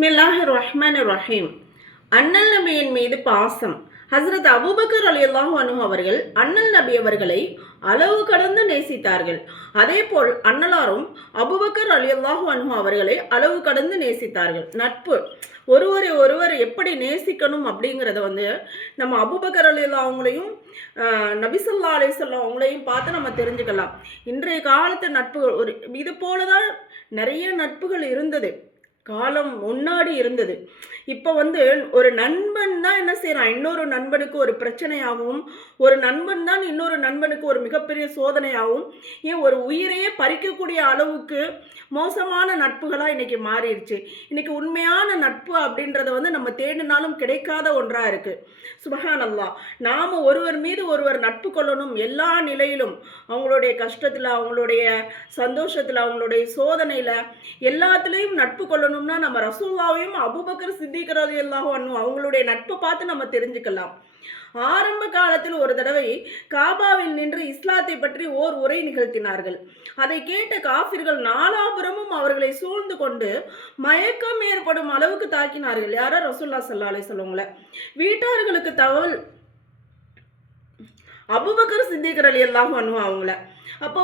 பிஸ்மில்லாஹிர் ரஹ்மானிர் ரஹீம். அண்ணல் நபியின் மீது பாசம். ஹஸ்ரத் அபூபக்கர் ரலியல்லாஹு அன்ஹு அவர்கள் அண்ணல் நபி அவர்களை அளவு கடந்து நேசித்தார்கள். அதேபோல் அண்ணலாரும் அபூபக்கர் ரலியல்லாஹு அன்ஹு அவர்களை அளவு கடந்து நேசித்தார்கள். நட்பு, ஒருவரை ஒருவர் எப்படி நேசிக்கணும் அப்படிங்கிறத நம்ம அபூபக்கர் ரலியல்லாஹு அவங்களையும் நபி ஸல்லல்லாஹு அலைஹி வஸல்லம் அவங்களையும் பார்த்து நம்ம தெரிஞ்சுக்கலாம். இன்றைய காலத்து நட்புகள் இது போல தான் நிறைய நட்புகள் இருந்தது, காலம் முன்னாடி இருந்தது. இப்போ ஒரு நண்பன் தான் என்ன செய்கிறான், இன்னொரு நண்பனுக்கு ஒரு பிரச்சனையாகவும், ஒரு நண்பன் தான் இன்னொரு நண்பனுக்கு ஒரு மிகப்பெரிய சோதனையாகவும், ஏன் ஒரு உயிரையே பறிக்கக்கூடிய அளவுக்கு மோசமான நட்புகளாக இன்றைக்கி மாறிடுச்சு. இன்றைக்கி உண்மையான நட்பு அப்படின்றத நம்ம தேடினாலும் கிடைக்காத ஒன்றாக இருக்குது. சுபஹான் அல்லாஹ். நாம் ஒருவர் மீது ஒருவர் நட்பு கொள்ளணும். எல்லா நிலையிலும், அவங்களுடைய கஷ்டத்தில், அவங்களுடைய சந்தோஷத்தில், அவங்களுடைய சோதனையில், எல்லாத்துலேயும் நட்பு கொள்ளணும்னா நம்ம ரசூலுல்லாஹையும் அபூபக்கர் சித்திக் ரலியல்லாஹு அன்ஹு அவங்களுடைய நட்பை பார்த்து நம்ம தெரிஞ்சுக்கலாம். ஆரம்ப காலத்தில் ஒரு தடவை காபாவில் நின்று இஸ்லாத்தை பற்றி ஓர் உரை நிகழ்த்தினார்கள். அதை கேட்ட காஃபிர்கள் நாலாபுரமும் அவர்களை சூழ்ந்து கொண்டு மயக்கம் ஏற்படும் அளவுக்கு தாக்கினார்கள். யாரோ ரசூலுல்லாஹி ஸல்லல்லாஹு அலைஹி வஸல்லம் வீட்டார்களுக்கு தகவல், அபூபக்கர் சித்திக் ரலியல்லாஹு அன்ஹு அவங்கள. அப்போ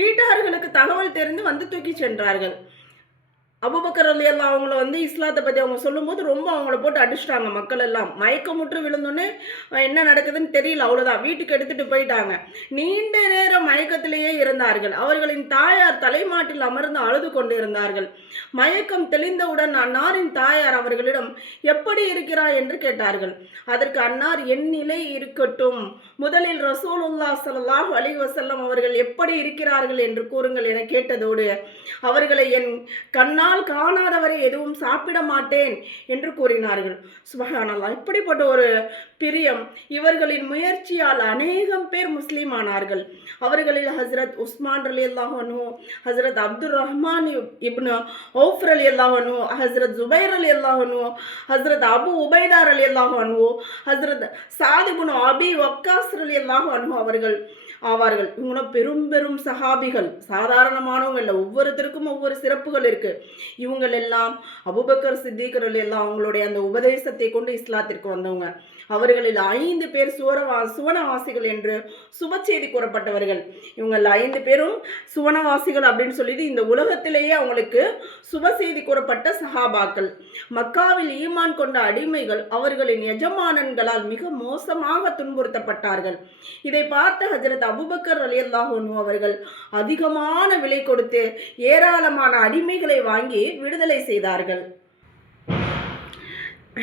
வீட்டார்களுக்கு தகவல் தெரிந்து தூக்கி சென்றார்கள். அபூபக்கர் ரலியல்லாஹு அவங்கள இஸ்லாத்தை பற்றி அவங்க சொல்லும்போது ரொம்ப அவங்கள போட்டு அடிச்சிட்டாங்க. மக்கள் எல்லாம் மயக்கமுற்று விழுந்தோன்னே என்ன நடக்குதுன்னு தெரியல, அவ்வளோதான், வீட்டுக்கு எடுத்துகிட்டு போயிட்டாங்க. நீண்ட நேரம் மயக்கத்திலேயே இருந்தார்கள். அவர்களின் தாயார் தலைமாட்டில் அமர்ந்து அழுது கொண்டு இருந்தார்கள். மயக்கம் தெளிந்தவுடன் அன்னாரின் தாயார் அவர்களிடம் எப்படி இருக்கிறாய் என்று கேட்டார்கள். அதற்கு அன்னார், என் நிலை இருக்கட்டும், முதலில் ரசூலுல்லாஹி ஸல்லல்லாஹு அலைஹி வஸல்லம் அவர்கள் எப்படி இருக்கிறார்கள் என்று கூறுங்கள் என கேட்டதோடு, அவர்களை என் கண்ணால் காணாதவரை எதுவும் சாப்பிட மாட்டேன் என்று கூறினார்கள். சுப்ஹானல்லாஹ். இப்படிப்பட்ட ஒரு பிரியம், இவர்களின் முயற்சியால் அநேகம் பேர் முஸ்லீம் ஆனார்கள். அவர்களில் ஹஸ்ரத் உஸ்மான் ரலியல்லாஹு அன்ஹு, ஹஸ்ரத் அப்துர் ரஹ்மான் இப்னு ஔஃப் ரலியல்லாஹு அன்ஹு, ஹஸ்ரத் ஜுபைர் ரலியல்லாஹு அன்ஹு, ஹஸ்ரத் அபு உபைதா ரலியல்லாஹு அன்ஹு, ஹஸ்ரத் சாத் இப்னு அபி வக்காஸ் ரலியல்லாஹு அன்ஹு அவர்கள் ஆவார்கள். இவங்க பெரும் பெரும் சஹாபிகள், சாதாரணமானவங்க இல்லை. ஒவ்வொருத்தருக்கும் ஒவ்வொரு சிறப்புகள் இருக்கு. இவங்கள் எல்லாம் அபூபக்கர் சித்திக் ரலியல்லாஹு அவங்களுடைய அந்த உபதேசத்தை கொண்டு இஸ்லாத்திற்கு வந்தவங்க. அவர்களில் 5 பேர் சுவனவாசிகள் என்று சுப செய்தி கூறப்பட்டவர்கள். இவங்க 5 பேரும் சுவனவாசிகள் அப்படின்னு சொல்லிட்டு இந்த உலகத்திலேயே அவங்களுக்கு சுப செய்தி கூறப்பட்ட சஹாபாக்கள். மக்காவில் ஈமான் கொண்ட அடிமைகள் அவர்களின் எஜமானன்களால் மிக மோசமாக துன்புறுத்தப்பட்டார்கள். இதை பார்த்த ஹஜ்ரத் அபூபக்கர் ரலியல்லாஹு அன்ஹு அவர்கள் அதிகமான விலை கொடுத்து ஏராளமான அடிமைகளை வாங்கி விடுதலை செய்தார்கள்.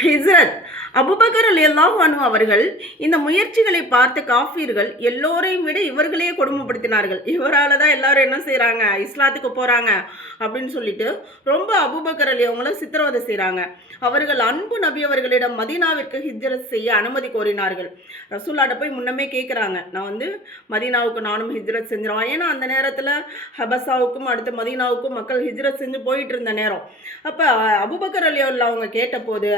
ஹிஸ்ரத் அபூபக்கர் ரலியல்லாஹு அன்ஹு அவர்கள் இந்த முயற்சிகளை பார்த்த காஃபிர்கள் எல்லோரையும் விட இவர்களே கொடுமைப்படுத்தினார்கள். இவரால் தான் எல்லாரும் என்ன செய்கிறாங்க, இஸ்லாத்துக்கு போகிறாங்க அப்படின்னு சொல்லிட்டு ரொம்ப அபூபக்கர் அலி அவங்கள சித்திரவதை செய்கிறாங்க. அவர்கள் அன்பு நபி அவர்களிடம் மதீனாவிற்கு ஹிஜ்ரத் செய்ய அனுமதி கோரினார்கள். ரசூலாட்ட போய் முன்னமே கேட்குறாங்க, நான் மதீனாவுக்கு நானும் ஹிஜ்ரத் செஞ்சிருவோம். ஏன்னா அந்த நேரத்தில் ஹபசாவுக்கும் அடுத்து மதீனாவுக்கும் மக்கள் ஹிஜ்ரத் செஞ்சு போயிட்டு இருந்த நேரம். அப்போ அபூபக்கர் அலி அவங்க கேட்டபோது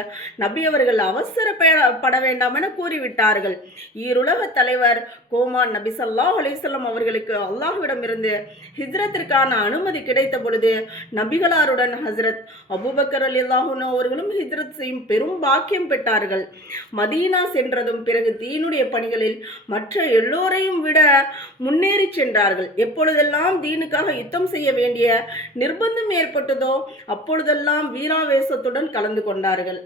நபி அவர்கள் அவசரப்பட வேண்டாம் என கூறிவிட்டார்கள். ஈருலக தலைவர் கோமான் நபி ஸல்லல்லாஹு அலைஹி வஸல்லம் அவர்களுக்கு அல்லாஹ்விடம் இருந்து ஹிஜ்ரத்திற்கான அனுமதி கிடைத்த பொழுது நபிகளாருடன் ஹஸ்ரத் அபூபக்கர் ரலியல்லாஹு அன்ஹு அவர்களும் ஹிஜ்ரத் செய்யும் பெரும் பாக்கியம் பெற்றார்கள். மதீனா சென்றதும் பிறகு தீனுடைய பணிகளில் மற்ற எல்லோரையும் விட முன்னேறி சென்றார்கள். எப்பொழுதெல்லாம் தீனுக்காக யுத்தம் செய்ய வேண்டிய நிர்பந்தம் ஏற்பட்டதோ அப்பொழுதெல்லாம் வீராவேசத்துடன் கலந்து கொண்டார்கள்.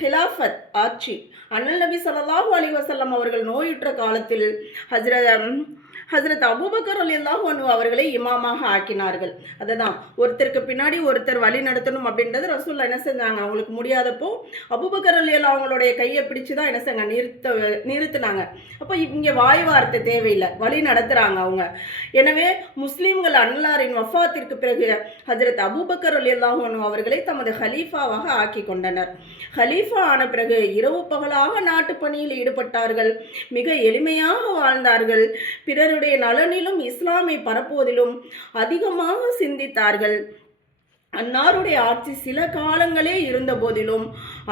ஹிலாஃபத் ஆட்சி. அண்ணல் நபி ஸல்லல்லாஹு அலைஹி வஸல்லம் அவர்கள் நோயுற்ற காலத்தில் ஹஜ்ரத் அபூபக்கர் ரலியல்லாஹு அன்ஹு அவர்களை இமாமாக ஆக்கினார்கள். அதுதான், ஒருத்தருக்கு பின்னாடி ஒருத்தர் வழி நடத்தணும் அப்படின்றது ரசூலுல்லாஹ் என்ன செஞ்சாங்க, அவங்களுக்கு முடியாதப்போ அபூபக்கர் ரலியல்லாஹு அவங்களுடைய கையை பிடிச்சு தான் என்ன செஞ்சாங்க, நிறுத்தினாங்க. அப்போ இங்கே வாய் வார்த்தை தேவையில்லை, வழி நடத்துகிறாங்க அவங்க. எனவே முஸ்லீம்கள் அன்னாரின் வஃபாத்திற்கு பிறகு ஹஜ்ரத் அபூபக்கர் ரலியல்லாஹு அன்ஹு அவர்களை தமது ஹலீஃபாவாக ஆக்கி கொண்டனர். ஹலீஃபா ஆன பிறகு இரவு பகலாக நாட்டு பணியில் ஈடுபட்டார்கள். மிக எளிமையாக வாழ்ந்தார்கள். பிறருடைய நலனிலும் இஸ்லாமை பரப்புவதிலும் அதிகமாக சிந்தித்தார்கள். அன்னாருடைய ஆட்சி சில காலங்களே இருந்த போதிலும்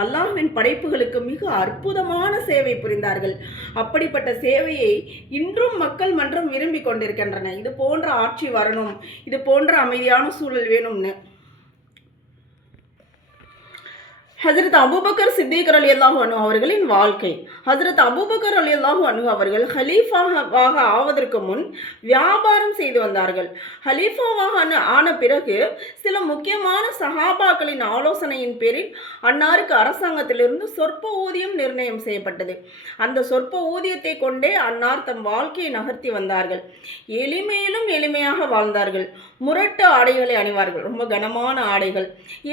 அல்லாஹ்வின் படைப்புகளுக்கு மிக அற்புதமான சேவை புரிந்தார்கள். அப்படிப்பட்ட சேவையை இன்றும் மக்கள் மன்றம் விரும்பி கொண்டிருக்கின்றன. இது போன்ற ஆட்சி வரணும், இது போன்ற அமைதியான சூழல் வேணும்னு. ஹஜ்ரத் அபூபக்கர் சித்திக் ரலியல்லாஹு அன்ஹு அவர்களின் வாழ்க்கை. ஹஜ்ரத் அபூபக்கர் ரலியல்லாஹு அன்ஹு அவர்கள் ஹலீஃபாவாக ஆவதற்கு முன் வியாபாரம் செய்து வந்தார்கள். ஹலீஃபாவாக ஆன பிறகு சில முக்கியமான சஹாபாக்களின் ஆலோசனையின் பேரில் அன்னாருக்கு அரசாங்கத்திலிருந்து சொற்ப ஊதியம் நிர்ணயம் செய்யப்பட்டது. அந்த சொற்ப ஊதியத்தை கொண்டே அன்னார் தம் வாழ்க்கையை நகர்த்தி வந்தார்கள். எளிமையிலும் எளிமையாக வாழ்ந்தார்கள். முரட்டு ஆடைகளை அணிவார்கள், ரொம்ப கனமான ஆடைகள்.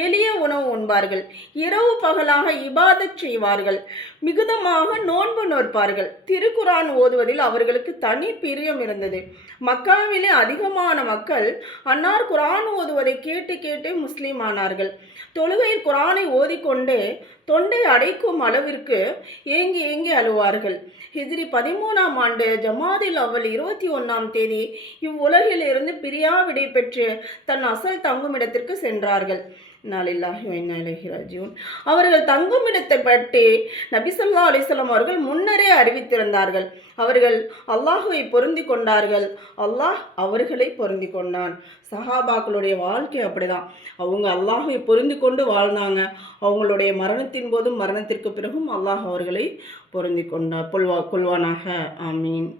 எளிய உணவு உண்பார்கள். இரவு பகலாக இபாதத் செய்வார்கள். மிகுதமாக நோன்பு நோற்பார்கள். திருக்குரான் ஓதுவதில் அவர்களுக்கு தனி பிரியம் இருந்தது. மக்காவிலே அதிகமான மக்கள் அன்னார் குரான் ஓதுவதை கேட்டு கேட்டே முஸ்லீம் ஆனார்கள். தொழுகையில் குரானை ஓதிக்கொண்டே தொண்டை அடைக்கும் அளவிற்கு ஏங்கி ஏங்கி அழுவார்கள். ஹிஜ்ரி 13ஆம் ஆண்டு ஜமாதில் அவ்வல் 21ஆம் தேதி இவ்வுலகில் இருந்து பிரியா விடை பெற்று தன் அசல் தங்குமிடத்திற்கு சென்றார்கள். இன்னாலில்லாஹி வ இன்னா இலைஹி ராஜிஊன். அவர்கள் தங்குமிடத்தை பற்றி நபி ஸல்லல்லாஹு அலைஹி வஸல்லம் அவர்கள் முன்னரே அறிவித்திருந்தார்கள். அவர்கள் அல்லாஹுவை பொருந்தி கொண்டார்கள். அல்லாஹ் அவர்களை பொருந்தி கொண்டான். சஹாபாக்களுடைய வாழ்க்கை அப்படிதான். அவங்க அல்லாஹுவை பொருந்தி கொண்டு வாழ்ந்தாங்க. அவங்களுடைய மரணத்தின் போதும் மரணத்திற்கு பிறகும் அல்லாஹ் அவர்களை பொருந்தி கொண்டார். கொள்வானாக. ஆமீன்.